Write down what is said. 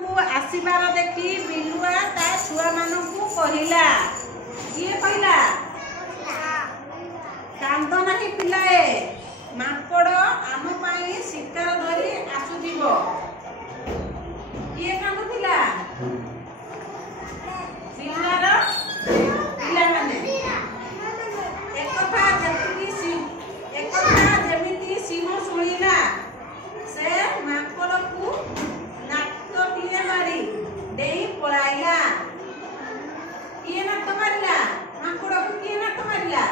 ମାନଙ୍କୁ ଆସିବାର ଦେଖି ବିଲୁଆ ତା ଛୁଆମାନଙ୍କୁ କହିଲା। କିଏ କହିଲା? କାନ୍ଦ ନାହିଁ ପିଲାଏ, ମାଙ୍କଡ଼ ଆମ ପାଇଁ ଶିକାର ଧରି ଆସୁଥିବ। କିଏ କାନ୍ଦୁଥିଲା? ବିଲୁଆର ପିଲାମାନେ। ଏକଥା ଯେମିତି ସିଂହ ଶୁଣିଲା, ସେ ମାଙ୍କଡ଼କୁ ନାକଟିଏ ମାରି ଡେଇଁ ପଳାଇଲା। କିଏ ନାକ ମାରିଲା? ମାଙ୍କଡ଼କୁ କିଏ ନାକ ମାରିଲା?